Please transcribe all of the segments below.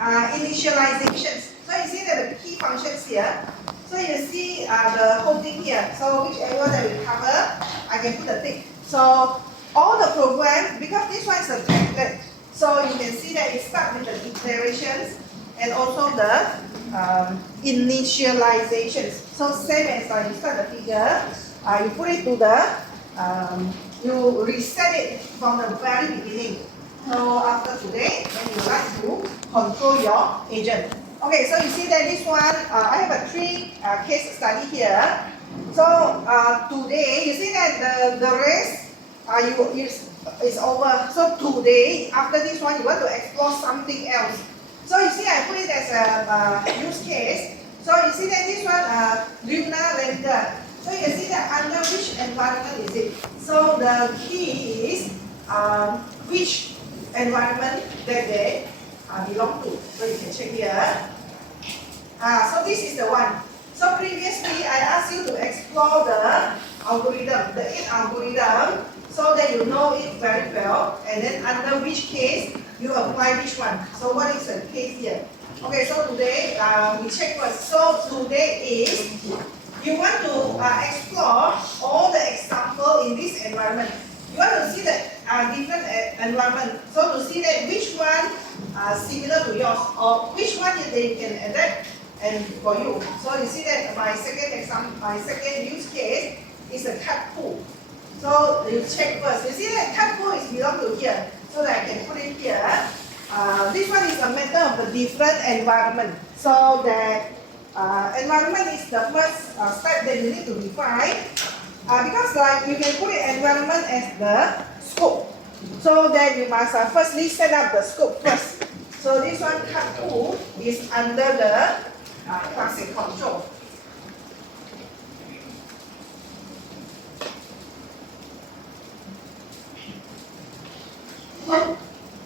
initializations. So you see that the key functions here. So you see the whole thing here. So which area that we cover, I can put a tick. So all the program, because this one is a template, so you can see that it starts with the declarations and also the initializations. So same as you start the figure, you put it to the, you reset it from the very beginning. So after today, then you like to control your agent. Okay, so you see that this one, I have a 3 case study here. So today, you see that the rest is over. So today, after this one, you want to explore something else. So you see, I put it as a use case. So you see that this one, lunar lander. So you see that under which environment is it? So the key is which environment that they belong to. So you can check here. So this is the one. So previously I asked you to explore the algorithm, the 8 algorithm, so that you know it very well. And then under which case you apply which one. So what is the case here? Okay, so today we check first. So today is you want to explore all the example in this environment. You want to see the different environment. So to see that which one similar to yours or which one they can adapt and for you. So you see that my second example, my second use case is a cat pool. So you check first. You see that cat pool is belong to here. So that I can put it here. This one is a matter of the different environment. So that environment is the first step that you need to define. Because like you can put it environment as the scope. So that you must firstly set up the scope first. So this one cat pool is under the classic control.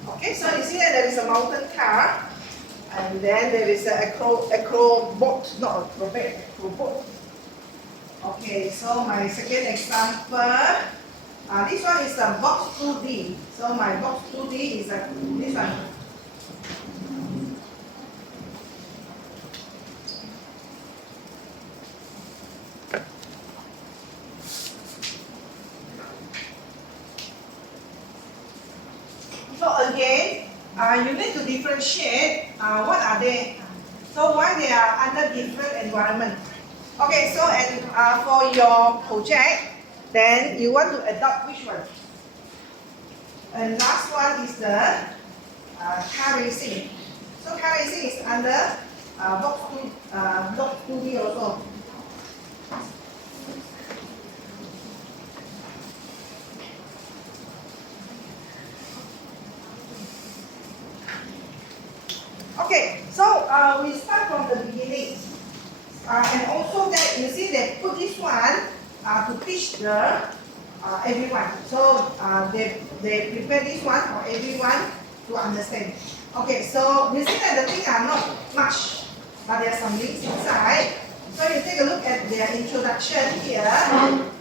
Okay, so you see that there is a mountain car, and then there is an acrobot, not acrobat, acrobot. Okay, so my second example, this one is a box 2D. So my box 2D is this one. So again, you need to differentiate what are they. So why they are under different environment. Okay, so and for your project, then you want to adopt which one? And last one is the car racing. So car racing is under box 2D also. Okay, so we start from the beginning. And also that you see they put this one to teach the everyone. So they prepare this one for everyone to understand. Okay, so you see that the things are not much, but there are some links inside. So you take a look at their introduction here.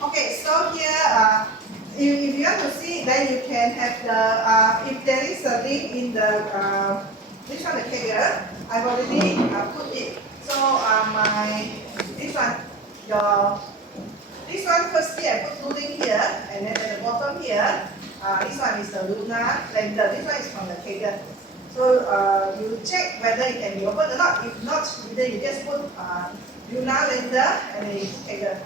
Okay, so here if you want to see, then you can have the if there is a link in the this one here, I've already put it. So this one firstly I put loading here, and then at the bottom here, this one is the lunar lander. This one is from the Kagan. So you check whether it can be opened or not. If not, then you just put lunar lander and then you put Kagan.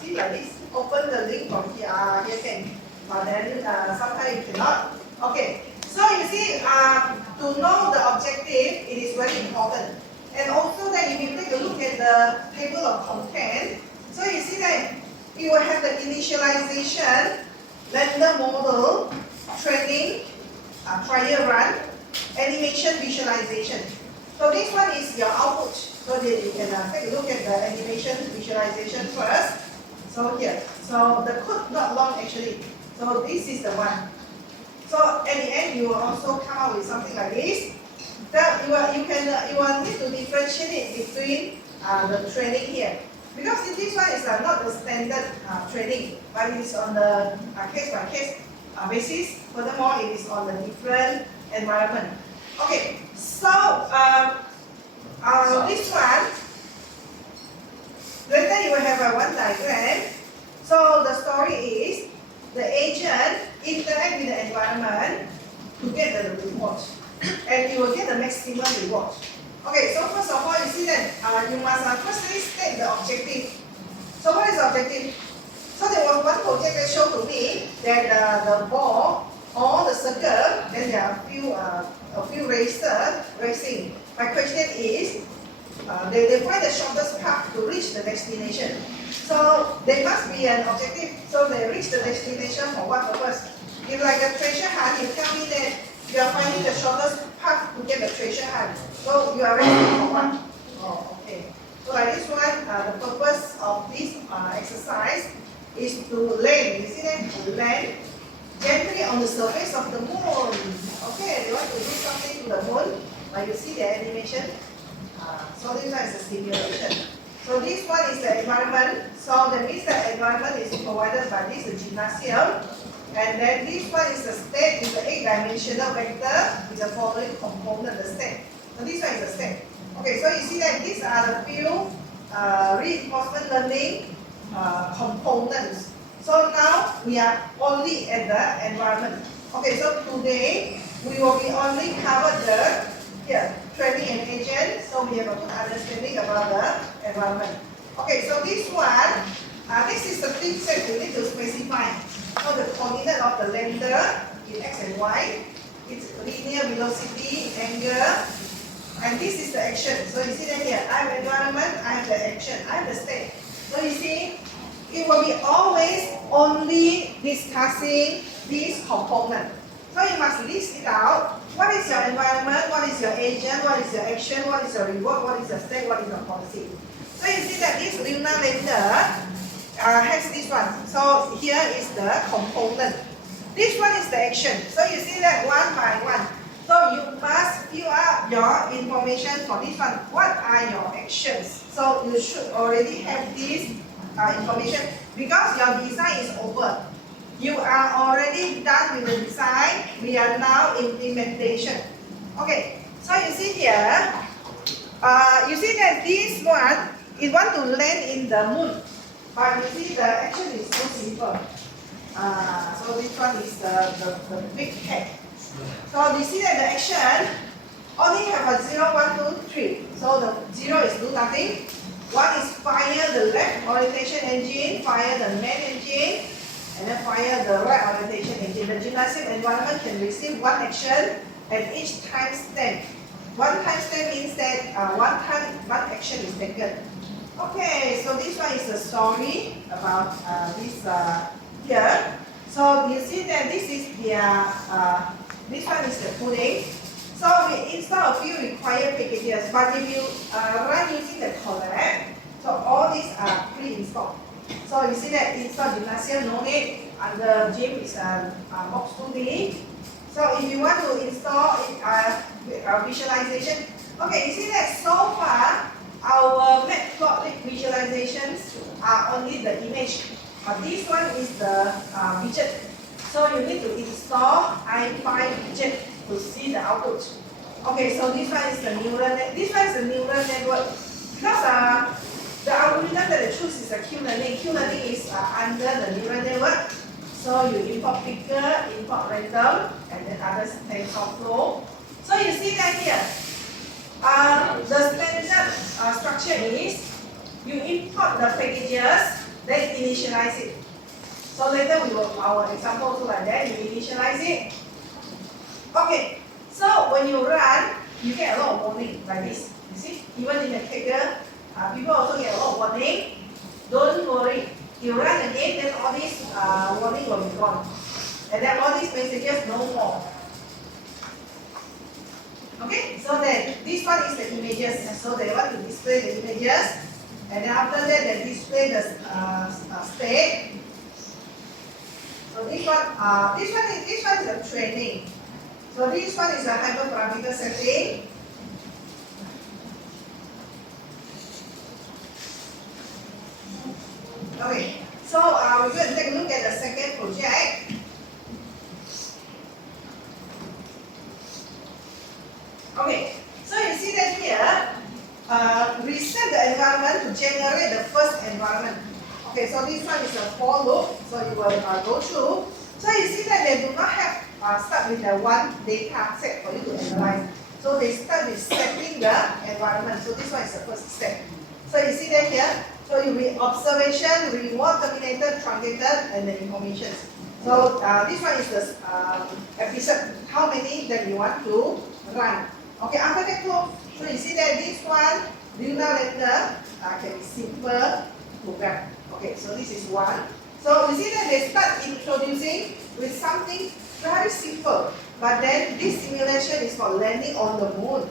See like this, open the link from here, here can. But then sometimes you cannot. Okay. So you see, to know the objective, it is very important. And also that if you take a look at the table of content, so you see that you will have the initialization, render model, training, trial run, animation visualization. So this one is your output. So that you can take a look at the animation visualization first. So here, so the code not long actually. So this is the one. So at the end, you will also come out with something like this. That you will need to differentiate it between the training here, because this one is not the standard training, but it is on the case by case basis. Furthermore, it is on a different environment. Okay, so this one, later you will have one diagram. So the story is the agent interact with the environment to get the reward, and you will get the maximum reward. Okay, so first of all, you see that you must firstly state the objective. So what is the objective? So there was one project that showed to me that the ball or the circle, then there are a few racers racing. My question is, they find the shortest path to reach the destination. So there must be an objective. So they reach the destination for what purpose? If like a treasure hunt, you tell me that you are finding the shortest path to get the treasure hunt. So you are racing for what? Oh, okay. So like this one, the purpose of this exercise is to land. You see that? Land gently on the surface of the moon. Okay, they want to do something to the moon. Like you see the animation. So this one is a simulation. So this one is the environment. So that means the environment is provided by this gymnasium. And then this one is the state, is the 8-dimensional vector with the following component, the state. So this one is the state. Okay, so you see that these are the few reinforcement learning components. So now we are only at the environment. Okay, so today we will be only covered the training and agent. So we have a good understanding about the environment. Okay, so this one, this is the thing that we need to specify. So the coordinate of the lander in x and y, its linear velocity, angle, and this is the action. So you see that here, I have environment, I have the action, I have the state. So you see, it will be always only discussing this component. So you must list it out. What is your environment? What is your agent? What is your action? What is your reward? What is your state? What is your policy? So you see that this lunar lander has this one. So here is the component. This one is the action. So you see that one by one. So you must fill up your information for this one. What are your actions? So you should already have this information because your design is over. You are already done with the design. We are now in implementation. Okay. So you see here. You see that this one, it want to land in the moon. But you see the action is so simple. So this one is the big head. So you see that the action only have a 0, 1, 2, 3. So the 0 is do nothing. 1 is fire the left orientation engine, fire the main engine, and then fire the right orientation engine. The gymnasium environment can receive one action at each time stamp. One time stamp means that one action is taken. Okay, so this one is the story about this here. So you see that this is the this one is the pudding. So we install a few required packages, but if you run using the collab, so all these are pre-installed. So you see that install gymnasium, no need. Under gym is box 2D. So if you want to install visualization, okay, you see that so far our Matplotlib visualizations are only the image, but this one is the widget. So you need to install i5 widget to see the output. Okay, so this one is the neural net. This one is the neural network because the algorithm that they choose is a Q-learning. Q-learning is under the neural network. So you import picker, import random, and then others TensorFlow. So you see that here. The standard structure is you import the packages, then initialize it. So later we will our example also like that. You initialize it. Okay. So when you run, you get a lot of warning like this. You see, even in the Kaggle, people also get a lot of warning. Don't worry. You run again, then all these warning will be gone, and then all these messages no more. Okay, so then this one is the images. So they want to display the images, and then after that they display the state. So this one is a training. So this one is a hyperparameter setting. Okay, so we're going to take a look at the second project. Okay, so you see that here, reset the environment to generate the first environment. Okay, so this one is a for loop, so you will go through. So you see that they do not have start with the one data set for you to analyze. So they start with setting the environment. So this one is the first step. So you see that here, so you read observation, reward, terminated, truncated, and the information. So this one is the episode, how many that you want to run. Okay, after that, so you see that this one, Luna Lender can be simple program. Okay, so this is one. So you see that they start introducing with something very simple. But then this simulation is for landing on the moon.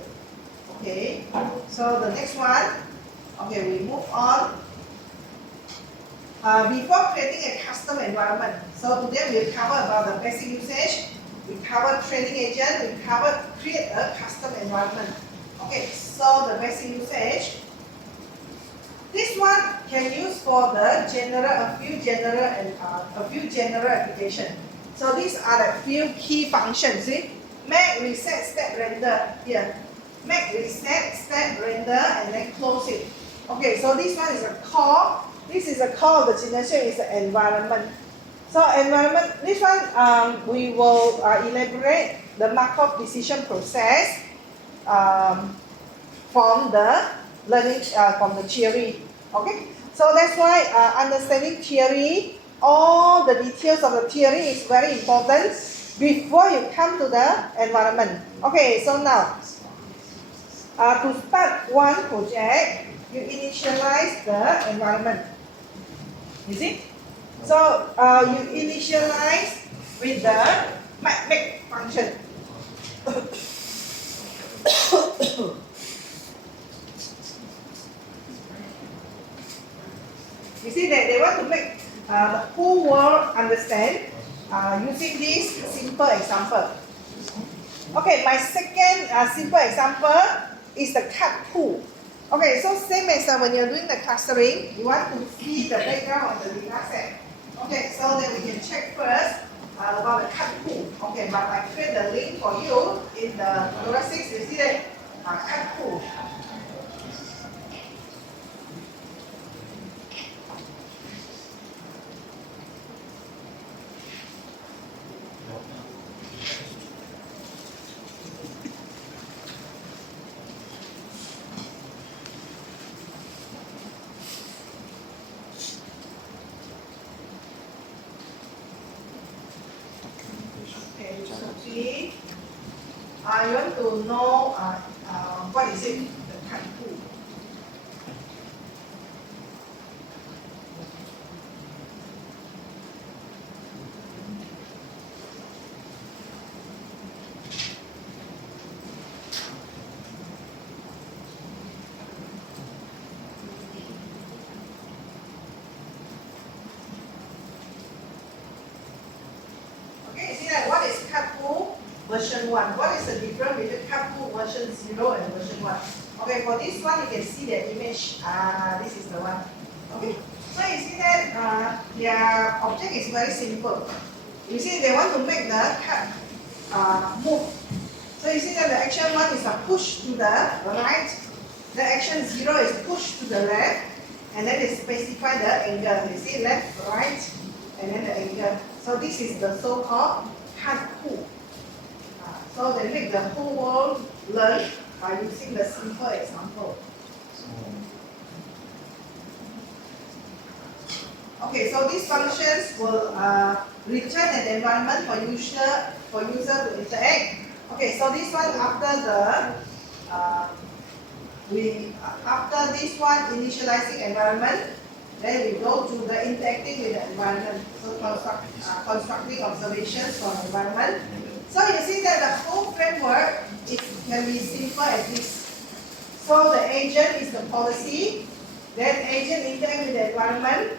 Okay, so the next one, okay, we move on. Before creating a custom environment, so today we cover about the basic usage, we cover training agent, we cover create a custom environment. Okay, so the basic usage. This one can use for the a few general application. So these are the few key functions. See, make, reset, step, render here. Make, reset, step, render, and then close it. Okay, so this one is a core. This is a core of the generation is the environment. So environment, this one we will elaborate the Markov decision process from the learning from the theory. Okay, so that's why understanding theory, all the details of the theory is very important before you come to the environment. Okay, so now to start one project, you initialize the environment. You see? So you initialize with the make function. You see that they want to make the whole world understand using this simple example. Okay, my second simple example is the cut pool. Okay, so same as when you're doing the clustering, you want to see the background of the data set. Okay, so then we can check first about the cut pool. Okay, but I create the link for you in the Aurora 6, you see that cut pool. I want to know what is it, the cut pool. Okay, see that what is cut pool? Version 1. What is the difference between cut pool version 0 and version 1? Okay, for this one you can see the image. This is the one. Okay, so you see that their object is very simple. You see they want to make the cut move. So you see that the action 1 is a push to the right. The action 0 is push to the left. And then they specify the angle. You see left, right, and then the angle. So this is the so-called cut pool. So they make the whole world learn by using the simple example. Okay, so these functions will return an environment for user to interact. Okay, so this one after the after this one initializing environment, then we go to the interacting with the environment. So constructing observations from environment. So you see that the whole framework can be simple as this. So the agent is the policy, then agent interact with the environment,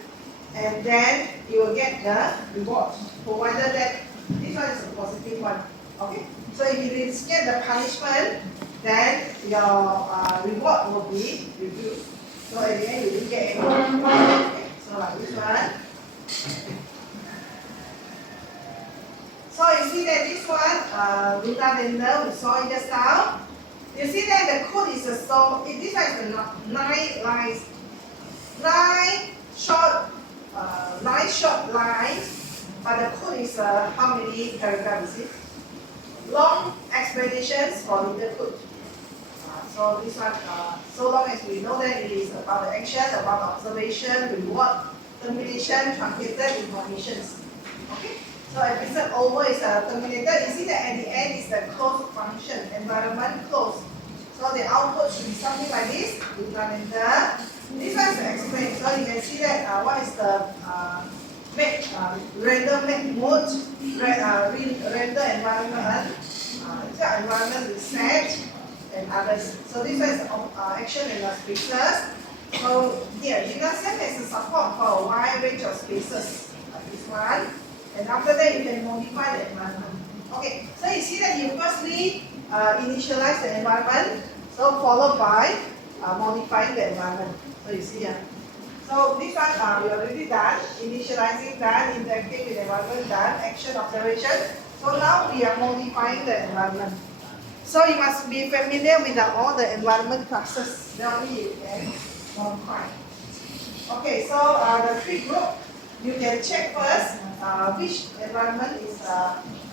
and then you will get the reward, provided that this one is a positive one. Okay. So if you get the punishment, then your reward will be reduced. So at the end you didn't get anything. Okay. So like this one. So you see that this one, Luna Lender, we saw it just now. You see that the code is this one is the 9 lines, 9 short lines, but the code is how many paragraphs is it? Long explanations for little code. So this one, so long as we know that it is about the action, about observation, reward, termination, truncated informations. Okay? So episode over is terminated. You see that at the end is the close function, environment close. So the output should be something like this, incremental. This one is to explain. So you can see that what is the render make mode, render environment, environment reset, and others. So this one is action and spaces. So here, Gymnasium has a support for a wide range of spaces, like this one. And after that, you can modify the environment. Okay, so you see that you firstly initialize the environment, so followed by modifying the environment. So you see here. So this one we already done, initializing done, interacting with the environment done, action observation. So now we are modifying the environment. So you must be familiar with all the environment classes. Then only you can modify. Okay, so the three group, you can check first which environment is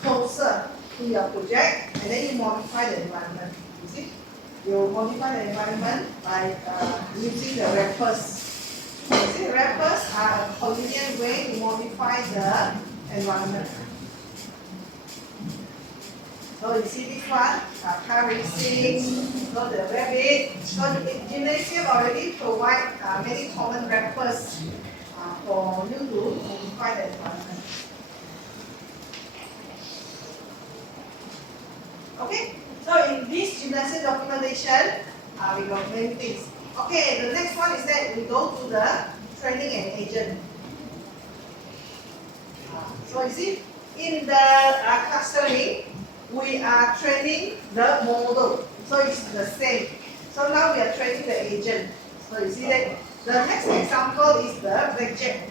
closer to your project, and then you modify the environment. You see, you modify the environment by using the wrappers. You see, wrappers are a convenient way to modify the environment. So you see this one, car racing, so the rabbit. So the Gymnasium already provide many common wrappers for you to modify the environment. Okay, so in this Gymnasium documentation, we got many things. Okay, the next one is that we go to the training and agent. So you see, in the clustering, we are training the model. So it's the same. So now we are training the agent. So you see that the next example is the blackjack.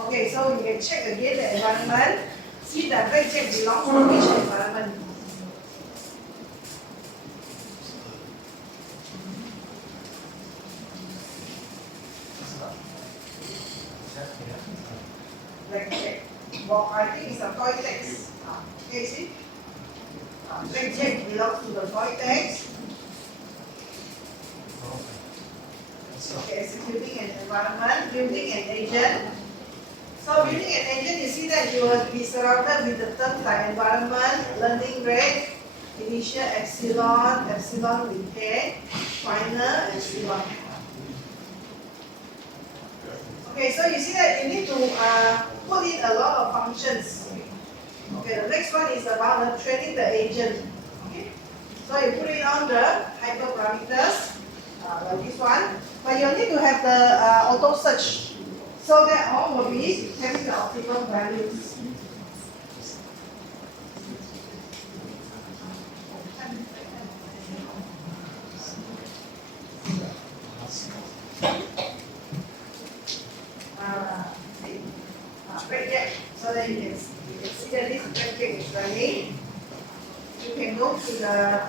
Okay, so you can check again the environment. See the blackjack belongs to which environment. Blackjack. Well, I think it's a toy text. Okay, see? Blackjack belongs to the toy text. Okay, executing an environment, building an agent. So building an agent, you see that you will be surrounded with the terms like environment, learning rate, initial epsilon, epsilon retain, final epsilon. Okay, so you see that you need to put in a lot of functions. Okay, the next one is about training the agent. Okay, so you put it on the hyperparameters, like this one, but you need to have the auto search, so that all will be having the optimal values. Blackjack, so that you can see that this blackjack is running. You can go to the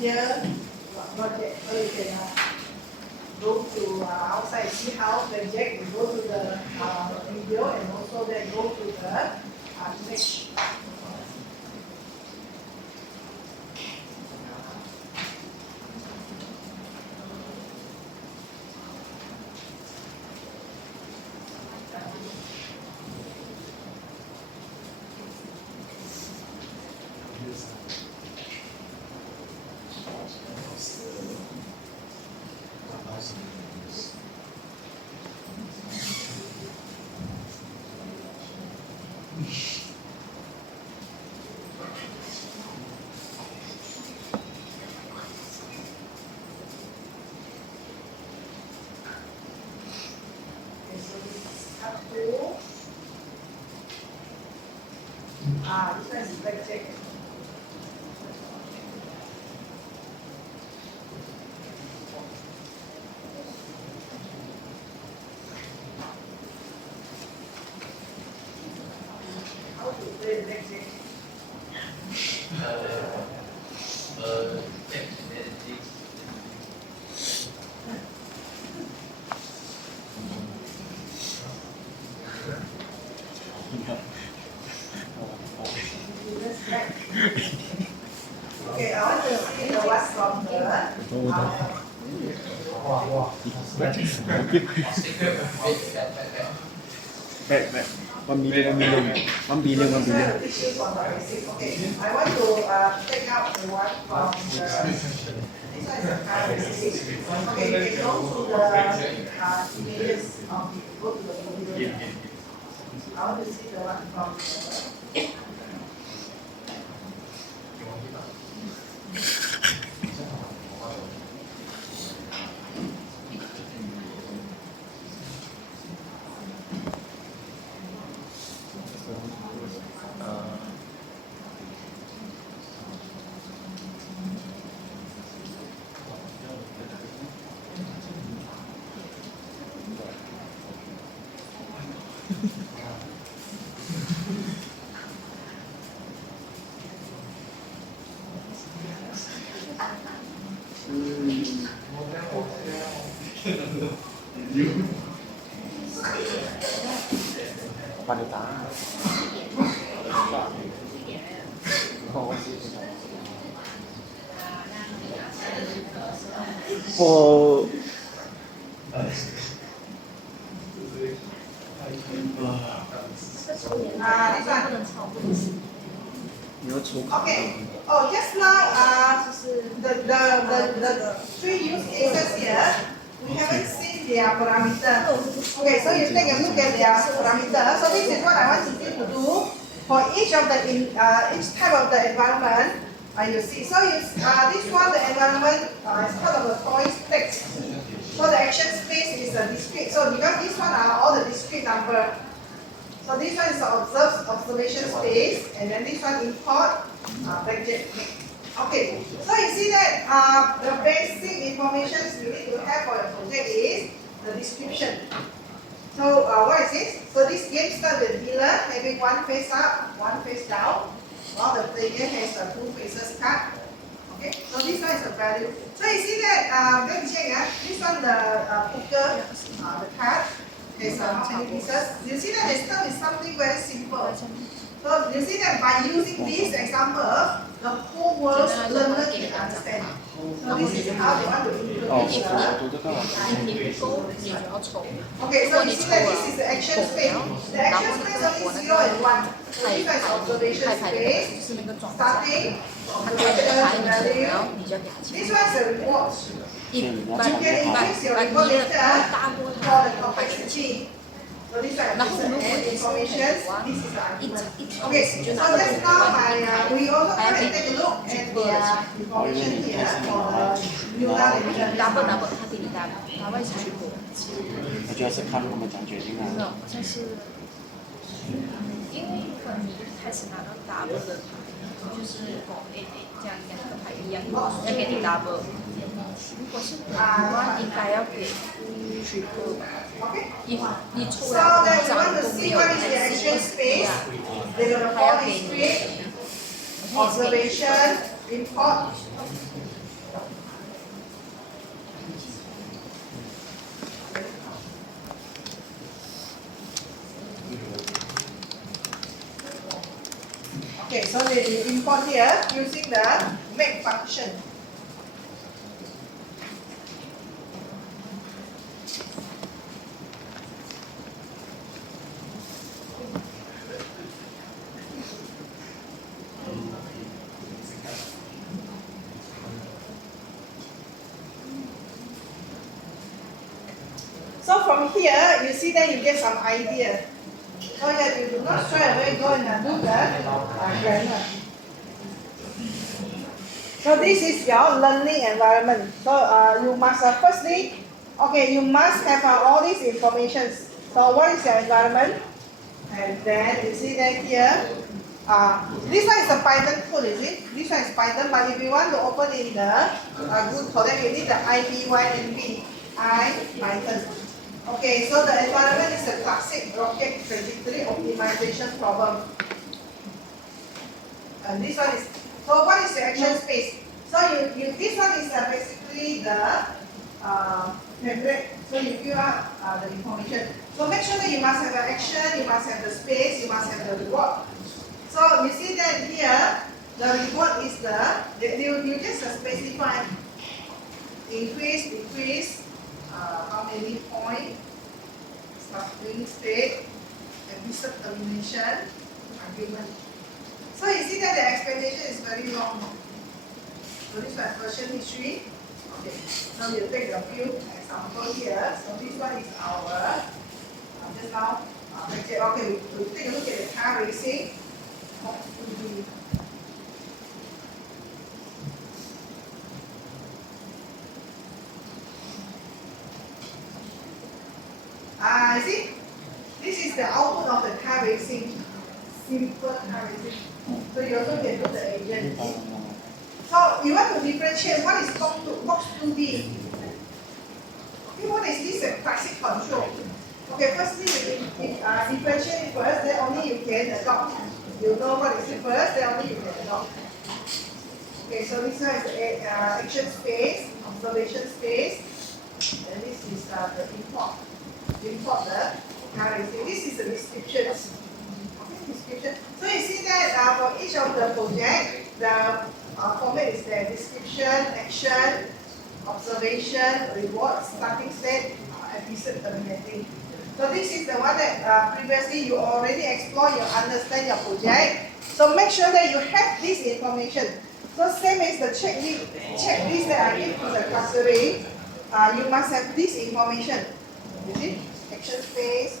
here, project, so you can go to outside, see how blackjack, you go to the video, and also then go to the image. This one is blackjack. How to play Okay, I want to see the one from the. 1 billion. Tissue from the basic. Okay, I want to take out the one from the. This one is the card basic. Okay, you can go to the images of the, go to the video. I want to see the one from the.哦。This one. 你要抽卡。 Okay. Oh, just now, the three use cases here, we haven't seen their parameter. Okay, so you take a look at their parameter. So this is what I want you to do for each of the each type of the environment. You see. So this one, the environment is part of the toys text. So the action space is a discrete. So because this one are all the discrete number. So this one is the observation space, and then this one import budget. Okay, so you see that the basic information you need to have for your project is the description. So what is this? So this game starts with dealer having one face up, one face down, while the player has two faces cut. Okay, so this one is the value. So you see that, let me check, this one the poker, the card. Okay, so how many pieces? You see that the stuff is something very simple. So you see that by using this example, the whole world learner can understand. So this is how they want to implement it. Okay, so you see that this is the action space. The action space only 0 and 1. So this one is observation space. Starting, observation value. This one is the reward. You can increase your reward later for the complexity. So this one is the information. This is the argument. Okay, so just now we also try to take a look at the information here for the neural division. 他给你 double 一起去过。我觉得是看我们讲决定没有，啊。好像是，因为你一开始拿到 double 的牌，就是这样跟那个牌一样，要给你 double。如果是的话，应该要给 triple 吧。你抽 So 了 then 奖 we want to 都 see 没有 what is the 还 action 是 space. They're going to 还要 call 给 this 你 script, observation, import. Okay, so they import here using the make function. So from here, you see that you get some idea. So that you do not straight away go and do the grammar. So this is your learning environment. So you must firstly, okay, you must have all these information. So what is your environment? And then you see that here, this one is a Python code, is it? This one is Python, but if you want to open in the good code, you need the IPYNB, Python. Okay, so the environment is a classic rocket trajectory optimization problem. And this one is, so what is the action space? So this one is basically the template. So you fill out the information. So make sure that you must have an action, you must have the space, you must have the reward. So you see that here, the reward is you just specify increase, decrease, how many points, starting state, episode termination, argument. So you see that the explanation is very long. So this one version history. Okay, so you take a few examples here. So this one is our just now. Okay, we take a look at the car racing. See, this is the output of the car racing. Simple car racing. So you also can put the agent. So you want to differentiate what is box 2D. Okay, what is this? A classic control. Okay, firstly we differentiate it first, then only you can adopt. You know what is it first, then only you can adopt. Okay, so this one is the action space, observation space, and this is the import. Import the currency. This is the description. Okay, description. So you see that for each of the project, the format is there: description, action, observation, reward, starting state, episode terminating. So this is the one that previously you already explored, you understand your project. So make sure that you have this information. So same as the checklist that I give to the clustering, you must have this information. You see? Action space.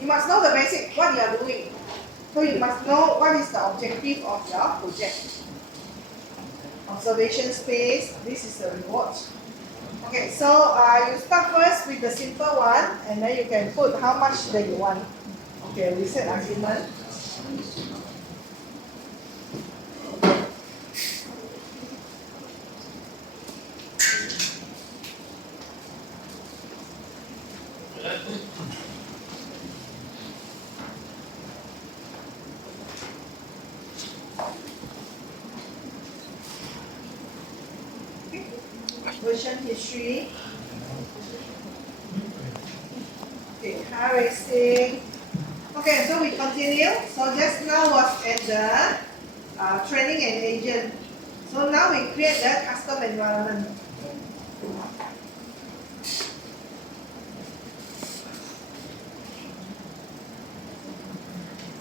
You must know the basic, what you are doing. So you must know what is the objective of your project. Observation space, this is the reward. Okay, so you start first with the simple one, and then you can put how much that you want. Okay, reset argument. Version history. Okay, car racing. Okay, so we continue. So just now was at the training and agent. So now we create the custom environment.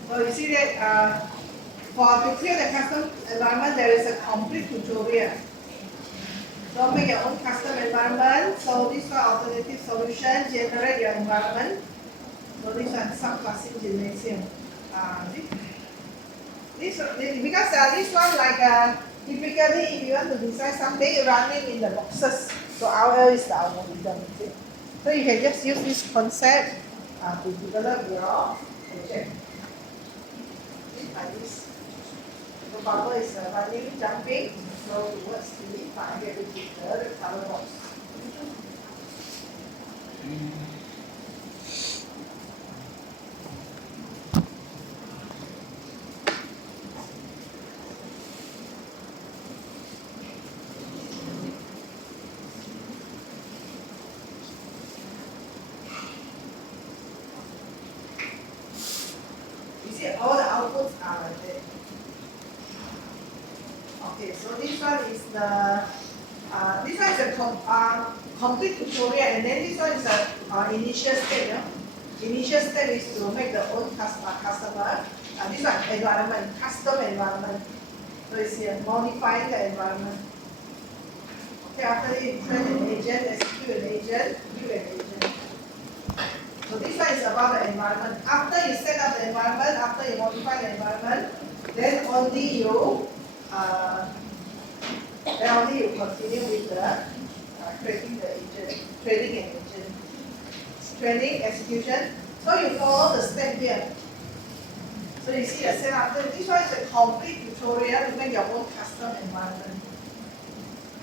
So you see that to create the custom environment, there is a complete tutorial. So make your own custom environment. So this one alternative solution, generate your environment. So this one subclassing gymnasium. Because this one like typically if you want to design something running in the boxes. So our is the algorithm. So you can just use this concept to develop your project. Like this. The bubble is running, jumping. So towards the target, which is the color box. You see, all the outputs are like that. Okay, so this one is the complete tutorial, and then this one is the initial step. Initial step is to make the own customer. This one environment, custom environment. So it's here modifying the environment. Okay, after you train an agent, execute an agent, view an agent. So this one is about the environment. After you set up the environment, after you modify the environment, then only you continue with the creating the agent, training an agent, training execution. So you follow the step here. So you see the setup. This one is a complete tutorial to make your own custom environment.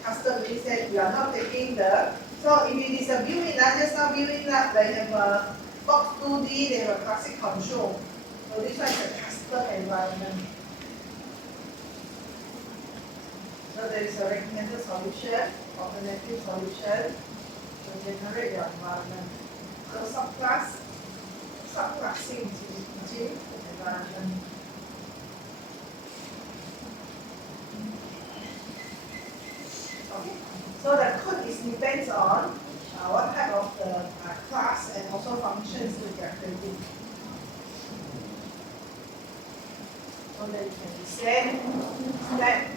Custom means that you are not taking the. So if it is a built-in, just now built-in, they have a box 2D, they have a classic control. So this one is a custom environment. So there is a recommended solution, alternative solution to generate your environment. So subclassing gene environment. Okay. So the code is depends on what type of the class and also functions that you are creating. So that you can descend, step,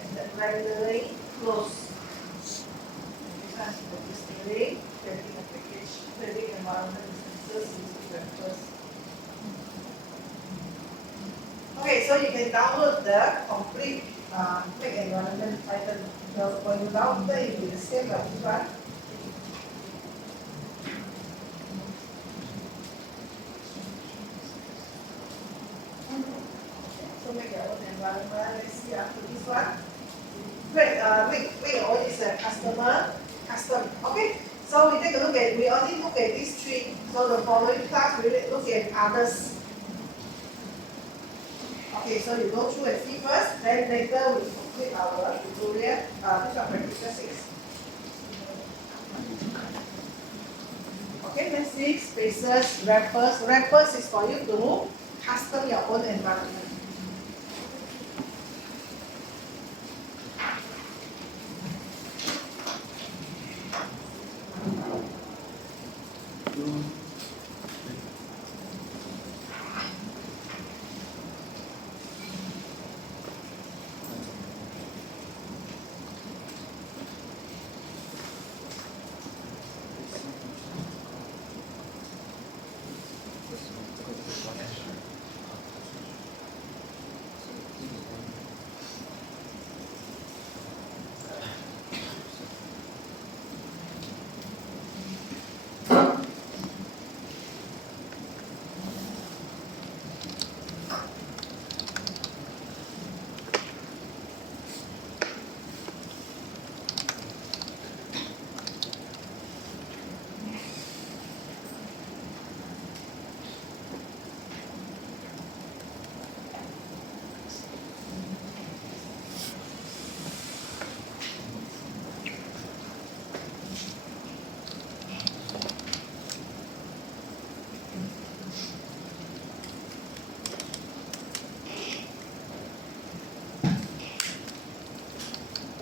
and then regularly close. This is the displaying, creating a package, creating environment instances using vectors. Okay, so you can download the complete make environment Python. So when you download it, it will be the same like this one. So make your own environment. Let's see after this one. Great, make your own is a custom. Okay, so we take a look at, we only look at these three. So the following class, we will look at others. Okay, so you go through and see first, then later we complete our tutorial. This one practice 6. Okay, let's see spaces, wrappers. Wrappers is for you to custom your own environment.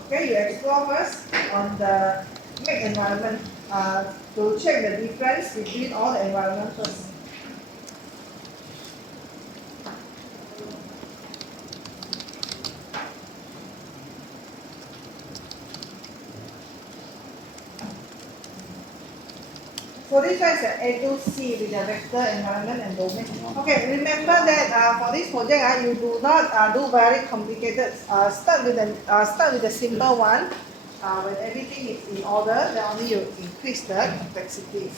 Okay, you explore first on the make environment to check the difference between all the environment first. So this one is an A to C with the vector, environment, and domain. Okay, remember that for this project, you do not do very complicated. Start with the simple one. When everything is in order, then only you increase the complexity.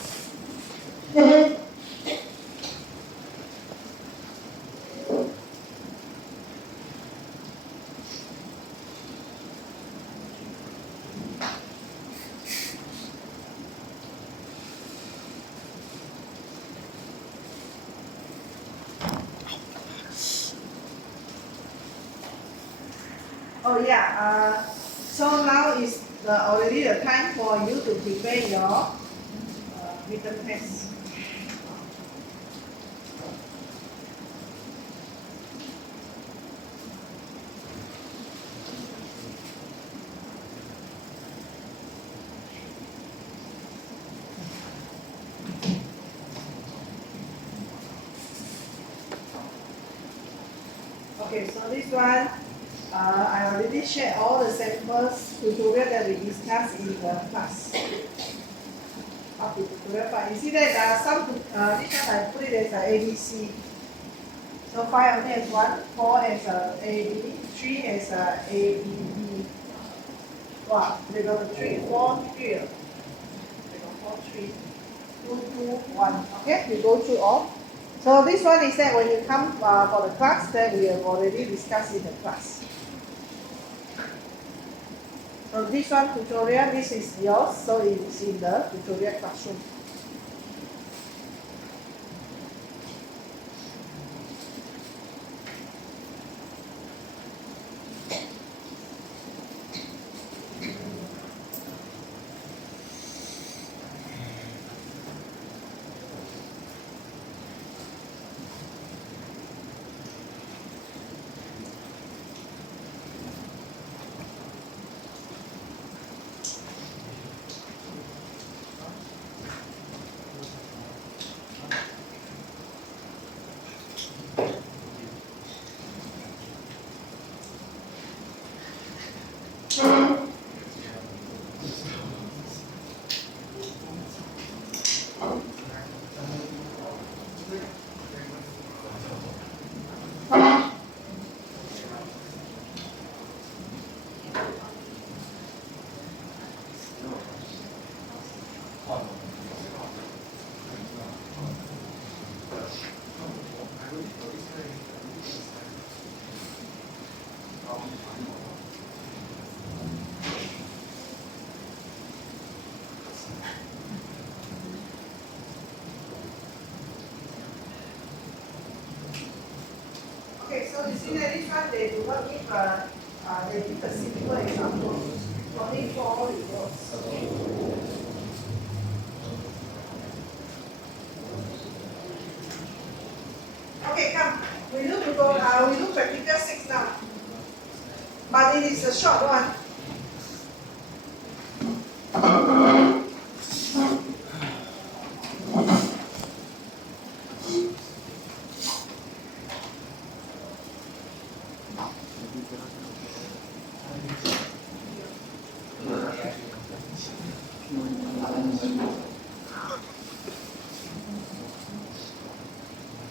Oh yeah, so now is already the time for you to prepare your midterm test. Okay, so this one, I already shared all the samples tutorial that we discussed in the class. Up to tutorial 5. You see that some, this one I put it as a ABC. So 5 only as 1, 4 as a AB, 3 as a ABB. Wow, they got 3, 4, 3. They got 4, 3, 2, 2, 1. Okay, we go through all. So this one is that when you come for the class, then we have already discussed in the class. So this one tutorial, this is yours, so it's in the tutorial classroom. So you see that this one they do not give they give a simple example. Only 4 results. Okay, come. We look practical 6 now. But it is a short one.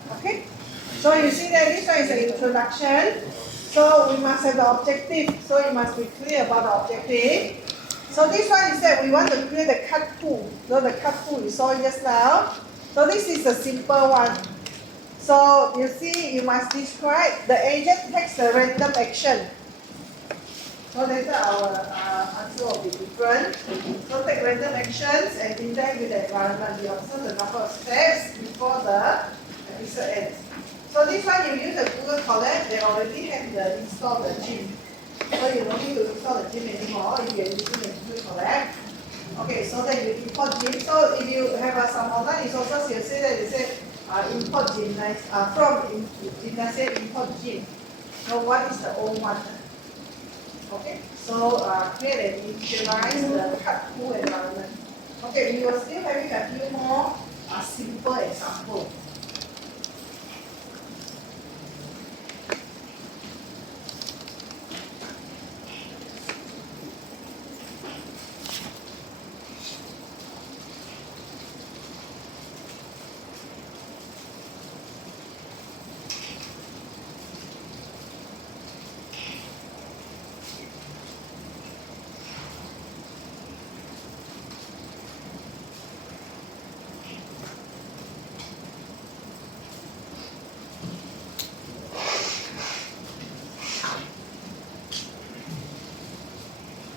Okay. So you see that this one is an introduction. So we must have the objective. So you must be clear about the objective. So this one is that we want to create the cut pool. So the cut pool you saw just now. So this is a simple one. So you see, you must describe the agent takes a random action. So later our answer will be different. So take random actions and interact with the environment. You observe the number of steps before the episode ends. So this one you use the Google Colab, they already have the install the gym. So you don't need to install the gym anymore if you're using the Google Colab. Okay, so then you import gym. So if you have some online resources, you say that you say import from gymnasium import gym. So what is the old one? Okay, so create and initialize the cut pool environment. Okay, we will still having a few more simple examples.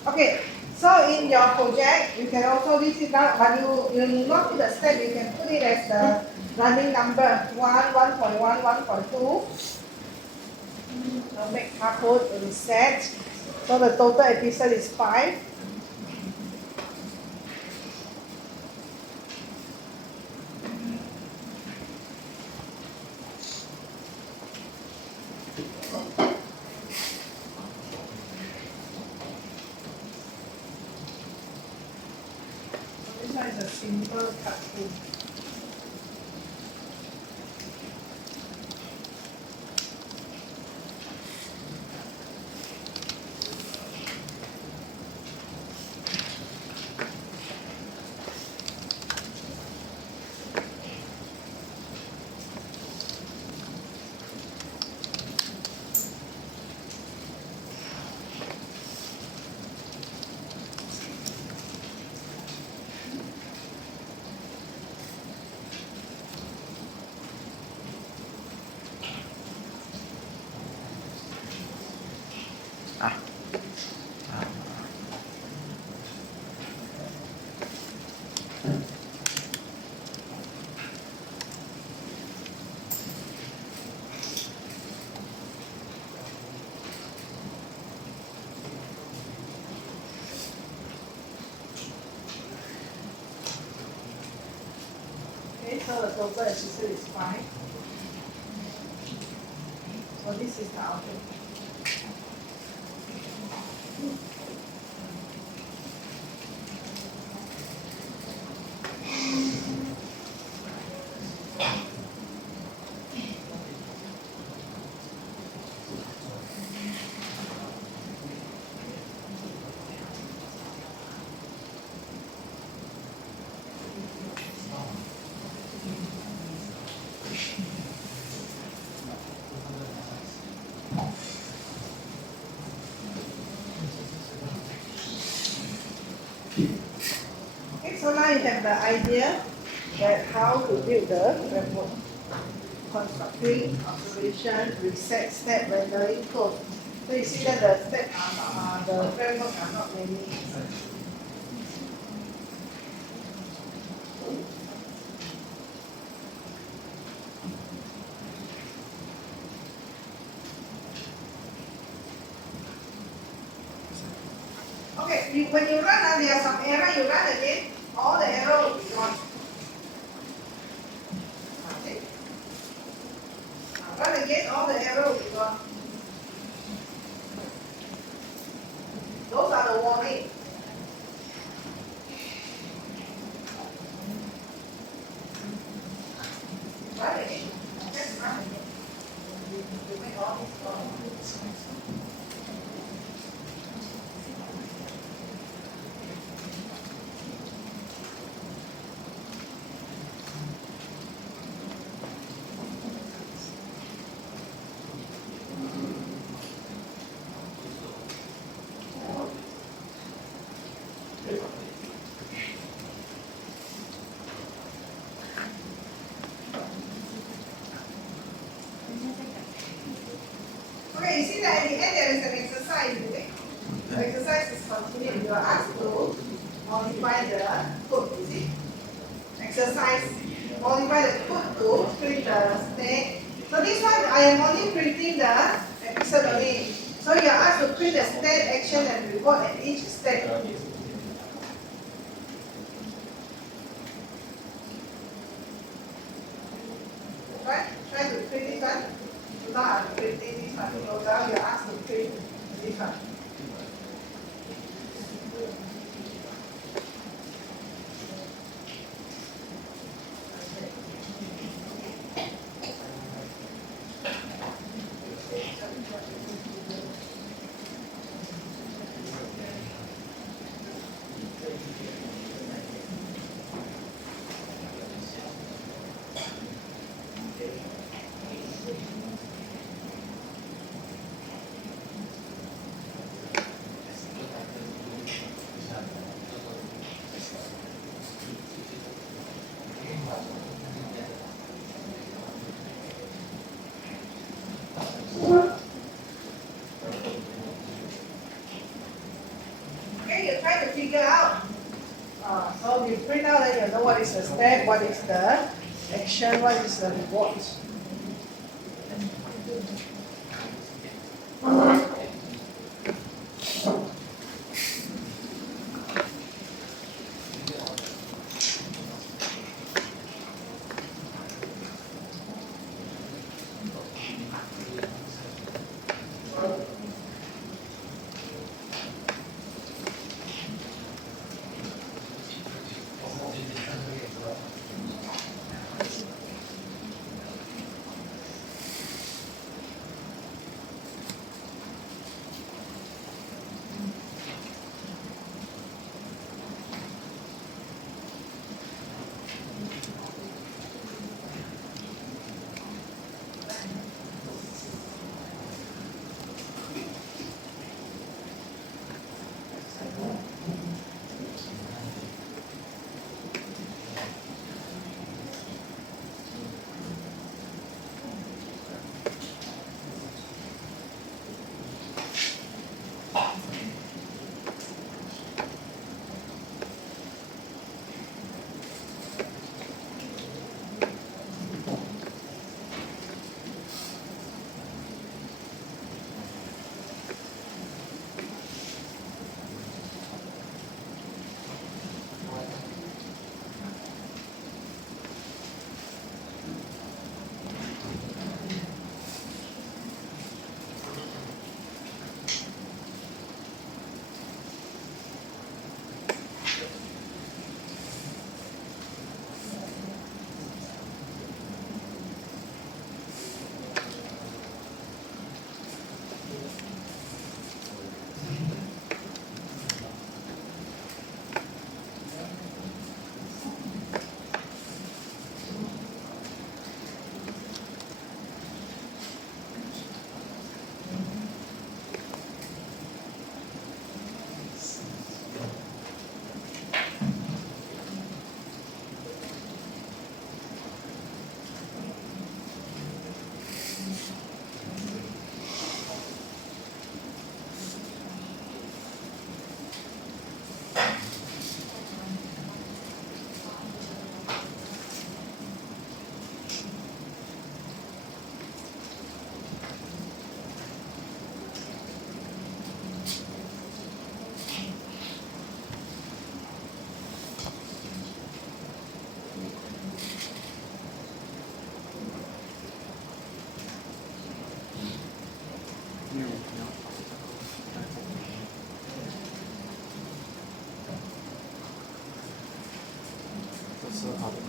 Okay, so in your project, you can also list it down, but you not put the step, you can put it as the running number 1, 1.1, 1.2. So make hardcode reset. So the total episode is 5. This one is a simple cut through. À. Okay, so the total episode is 5. So this is the output. Okay, so now you have the idea that how to build the framework. Constructing, observation, reset, step, rendering, code. So you see that the steps the framework are not many. when you run, there are some error, you run again, all the error will be gone. Okay. Run again, all the error will be gone. Those are the warning. Run again. Just run again. You make all this gone. Okay, you see that at the end there is an exercise, isn't it? The exercise is continuing. You are asked to modify the code, you see? Exercise, modify the code to print the state. So this one, I am only printing the episode only. So you are asked to print the state, action, and reward at each step. Try to print this one. Now I'm printing this one. So now you are asked to print this one. Okay, you try to figure out. So you print out and you know what is the step, what is the action, what is the reward.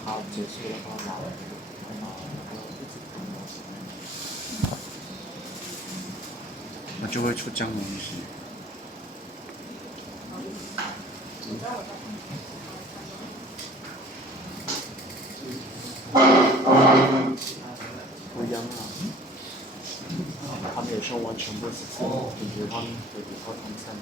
好结束的话，然后我就会出这样的东西。不一样啊，他们有时候完全不是这样，就是他们会比较通畅嘛。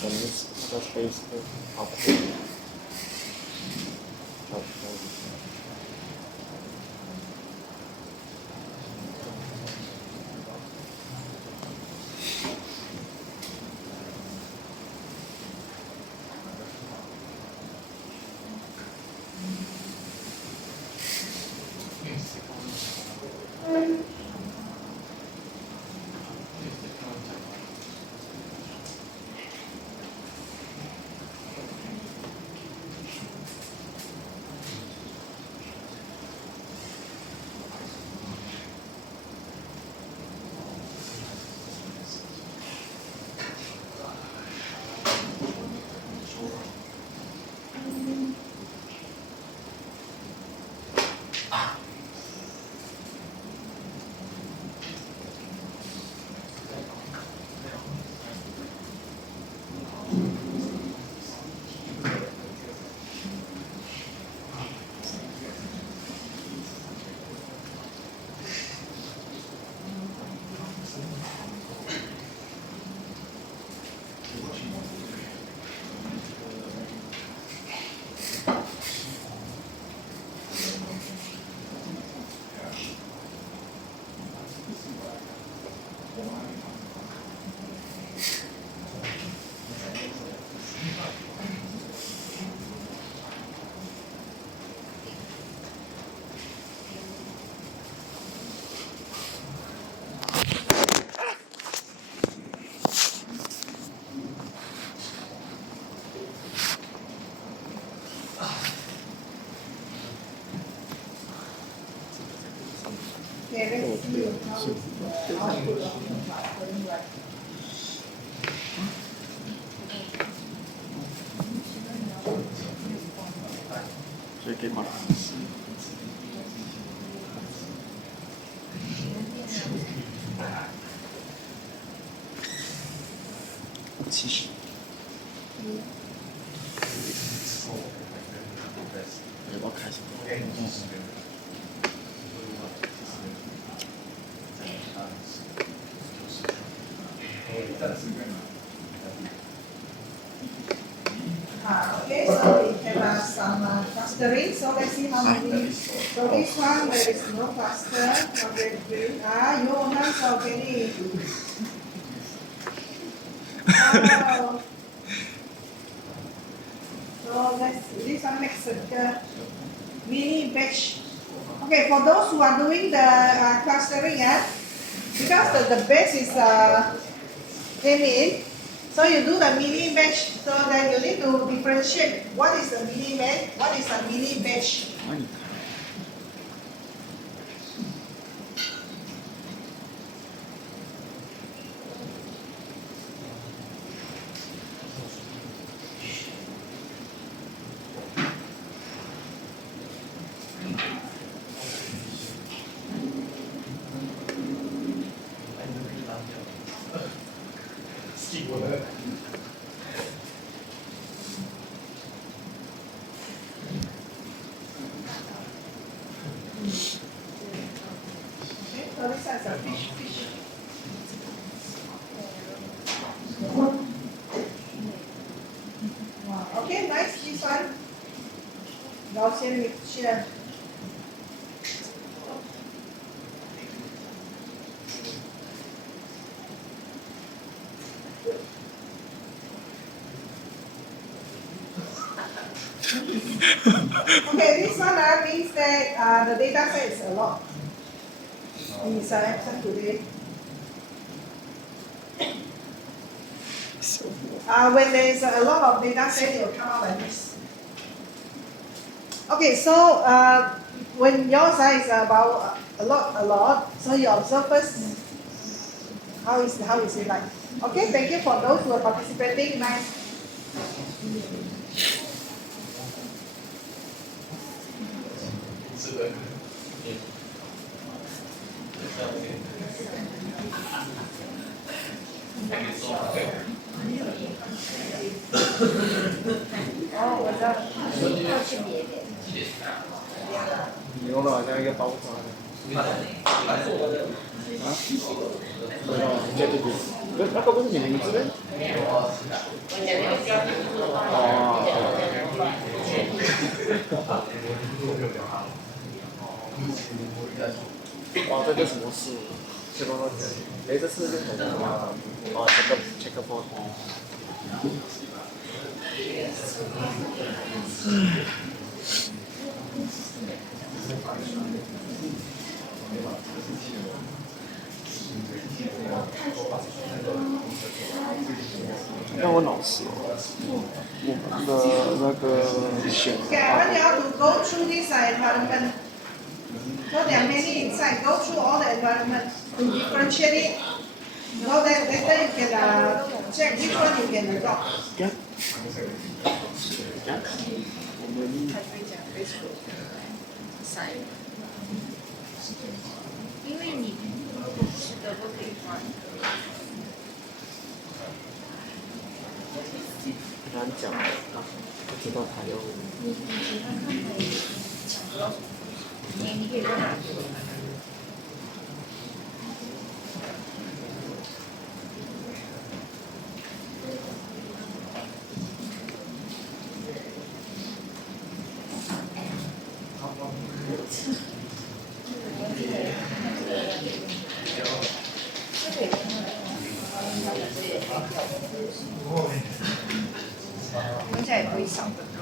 可能是那个 space 好酷，好酷。Okay, let's see how output of所以可以吗？70。要不要开始？Okay, so we have some clustering. So let's see how many. So this one there is no cluster. Okay, green. Your hands are getting. Wow. So this one makes a mini batch. Okay, for those who are doing the clustering, because the base is in. So you do the mini batch, so then you need to differentiate what is a mini batch, what is a mini batch. Okay, so this is a fish. Wow, okay, nice, this one. Gaussian mixture. Okay, this one means that the data set is a lot in selection today. When there is a lot of data set, it will come out like this. Okay, so when yours is about a lot. So you observe first. How is it like? Okay, thank you for those who are participating. Nice.哦，我知道。你用的好像一个包装的。啊？对哦，这对对，那个不是你名字的？哦，这个什么事？这个东西，哎，这是用什么吗？哦，这个 checkerboard。让我老师哦，我们的那个选。Okay, when you have to go through this environment, so there are many inside. Go through all the environment to differentiate it. So that later you can check which one you can adopt. 我们因为你吃的都可以换。很难讲，不知道他有。你喜欢看哪一个？想不到什么？你可以问他。现在也可以少分钟。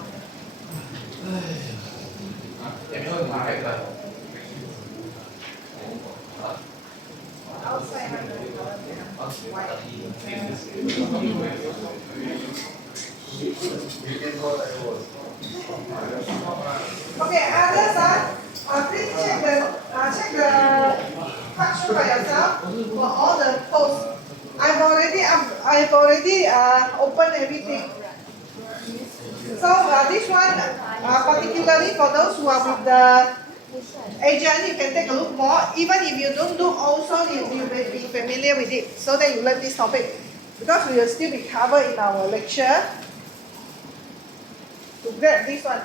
Okay, others please check the function by yourself for all the posts. I've already opened everything. So this one, particularly for those who are with the agent, you can take a look more. Even if you don't do also, you will be familiar with it, so that you learn this topic. Because we will still be covered in our lecture. To grab this one.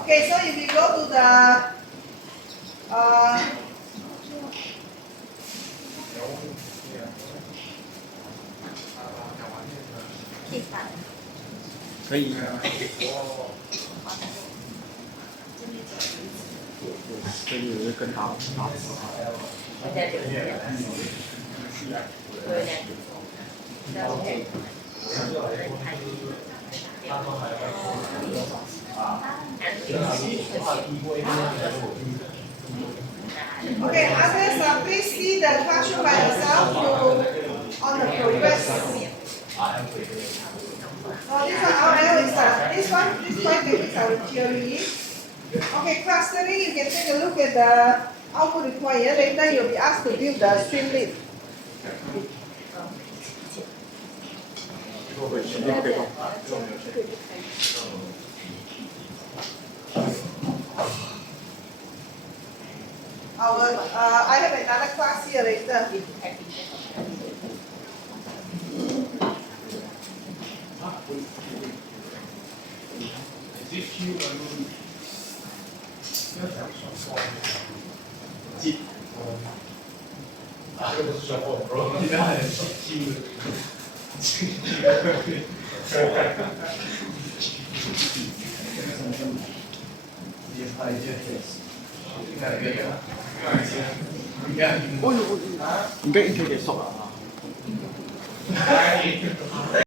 Okay, so if you go to the可以。这里有一个更大字。Okay, others please see the classroom by yourself on the progress. So this one RL is this point is our theory. Okay, clustering, you can take a look at the output required. Later you'll be asked to build the stream lead. 对，肯定不可以动。I have another class here later. Oh, 应该给送了啊。